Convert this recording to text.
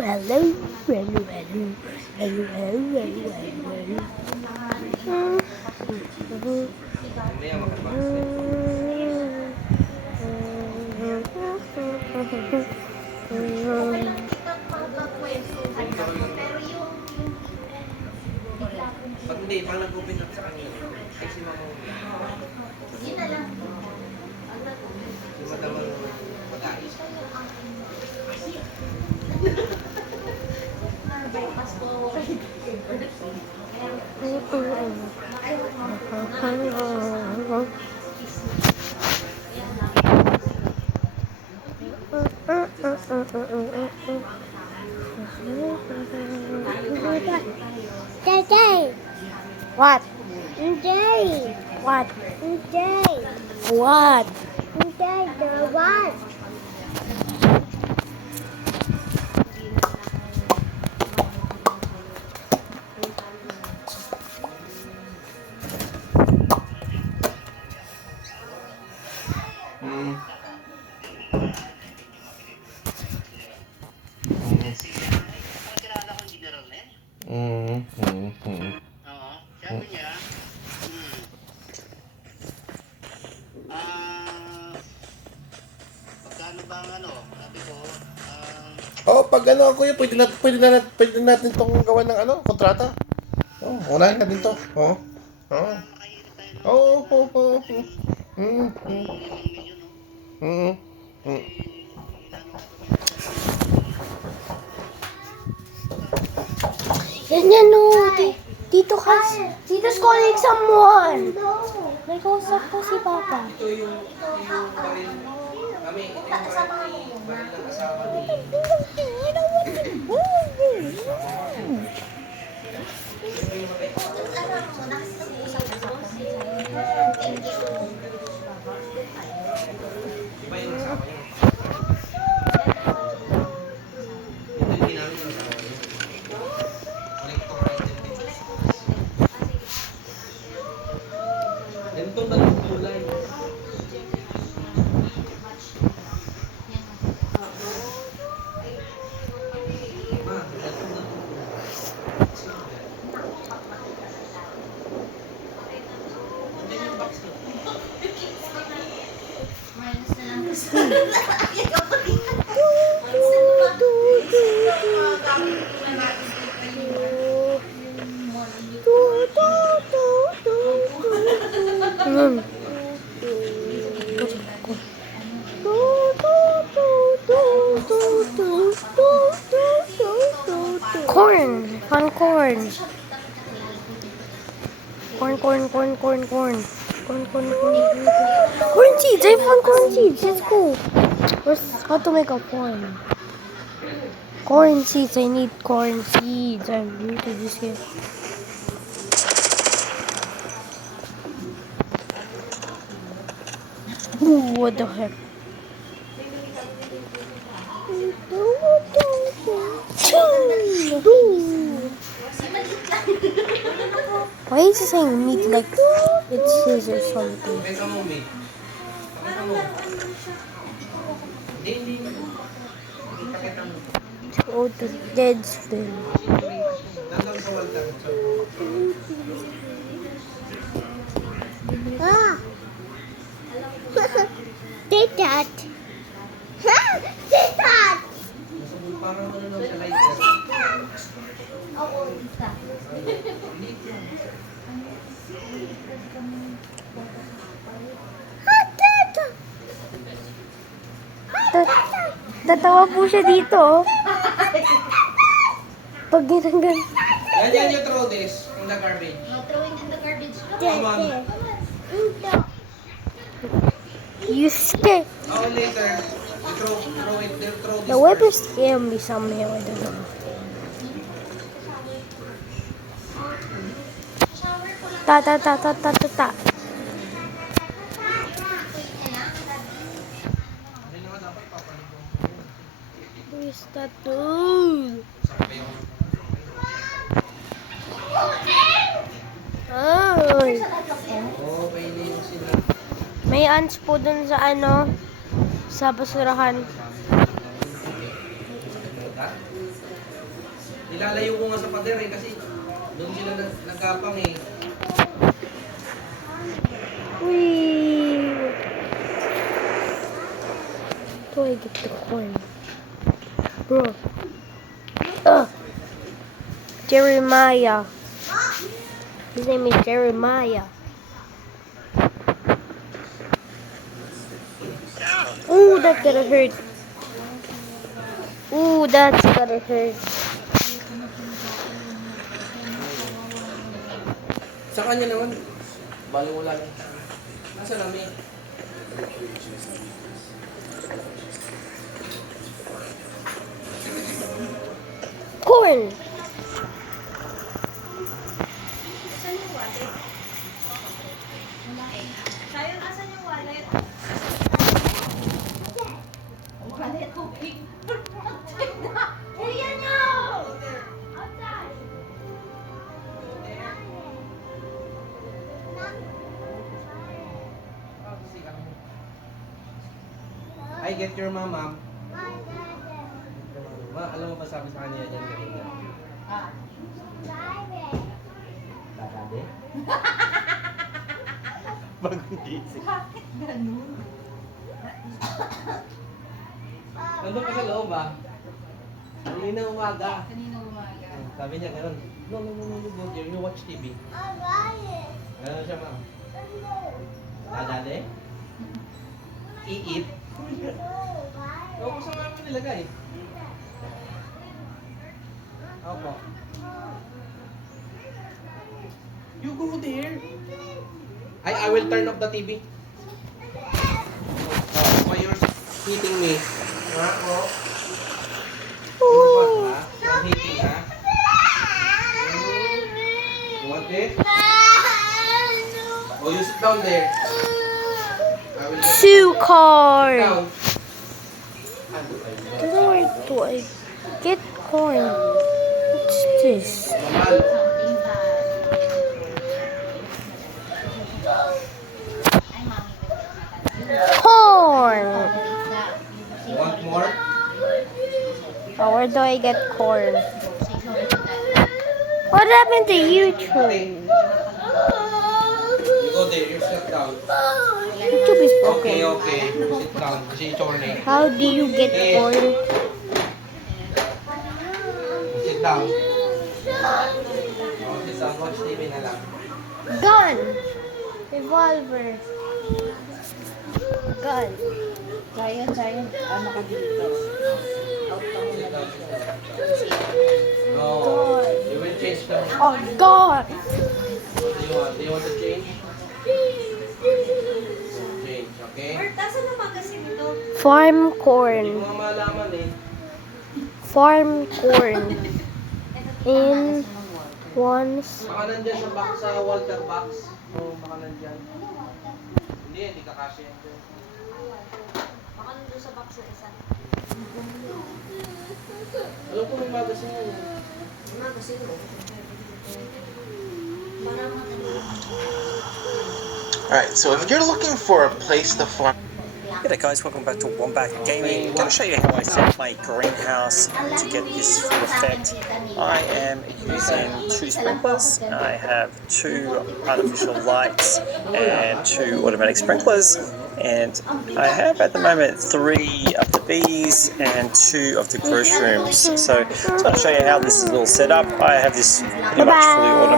hello, hello, hello, hello, hello, hello, Pag hindi, pag nag-open up sa kanila, ay si Mama si Madamang mag-ayos. Day. What? Day. What? Day. What? Day. The what? Oo. Sabi niya, magkano ba ang ano? Sabi ko, Pag ano ako yun, pwede natin itong gawa ng ano, kontrata. Unahin natin to. Oo. Oo. Mm. Mm. Mm. Yan no. Dito kasi. Tito's calling someone. May kausap po si Papa. Ito yung baril. Kami, ito yung baril ng asawa ni... Iba yung asawa niya. Ito yung ginamit ng asawa niya. Collector item din. Ganito na yung kulay. Ma, ganito na. Andiyan yung box mo. Corn. Fun corn. Corn. Corn seeds. I found corn seeds. Let's go. How to make a corn? Corn seeds. I need corn seeds. I'm new to this here. Ooh, what the heck? Why is it saying meat like it says or something? Beka mo, mate. Pakita mo. Hindi. Pakita mo. Oh, the dead still. Nandang sa Walter. Ah! Take that! Take that! Parang ano lang sa lighter. Tatawa po siya dito. Pag ginanggan. Yan yung throw this in the garbage. Throwing in the garbage. Come on. You stay. Later. Throw this The whip first. is scaring me somehow. I don't know. Ta. Where's that dude? Ay. Okay na yun sila. May ants po dun sa sa basurahan. Ilalayo ko nga sa pader eh kasi doon sila nagkapang eh. Wee. Do I get the corn? Bro. Jeremiah. His name is Jeremiah. Ooh, that's gonna hurt. Ooh, that's gonna hurt. Sa kanya naman, baliwala lang. Nasa namin? Corn. Sayang, asan yung wallet? Wallet, tubig. Kuya nyo! Outside. I get your mom, ma'am. Ma, alam mo ba sabi sa kanya dyan kanina? Ah. Dadade? Bagong gising. Bakit ganun? Nandun ka sa loob ah. Kanina umaga. Kanina umaga. Sabi niya gano'n. No, go there. You watch TV. Gano'n siya, ma'am. Dadade? I-eat? Oo, gusto nga mo nilagay. Opo. You go there. I will turn off the TV. Oh, why you're hitting me? Ha? Oh. Ano ba, ha? You're hitting, ha? You want it? Oh, you sit down there. I will get Two corn. down. Where do I get corn? What's this? Mahal. Something bad. Ay, mami. Corn. You want more? Oh, where do I get corn? What happened to YouTube? You go there. You sit down. YouTube is Okay, broken. okay. Sit down. Kasi chorne. How do you get corn? Sit down. Oh, sit down. Watch TV na lang. Gun. Revolver. Gun. Giant. Ano ka dito? Sit down. No. God. You will change the... Oh God. What do you want? Do you want to change? Change, okay? Tasan ang magasin ito? Farm Hindi corn. mo nga malaman eh. Farm corn. In once. Baka nandyan sa box, sa Walter box. Oo, baka nandyan. Hindi kakasya yan. Baka nandun sa box na isa. Alam ko may magasin yan. Magasin mo. Parang Alright, so if you're looking for a place to farm... G'day guys, welcome back to Wombat Gaming. I'm going to show you how I set up my greenhouse to get this full effect. I am using 2 sprinklers. I have 2 artificial lights and 2 automatic sprinklers. And I have at the moment 3 of the bees and 2 of the grocery rooms. So I'll show you how this is all set up. I have this pretty much fully automated.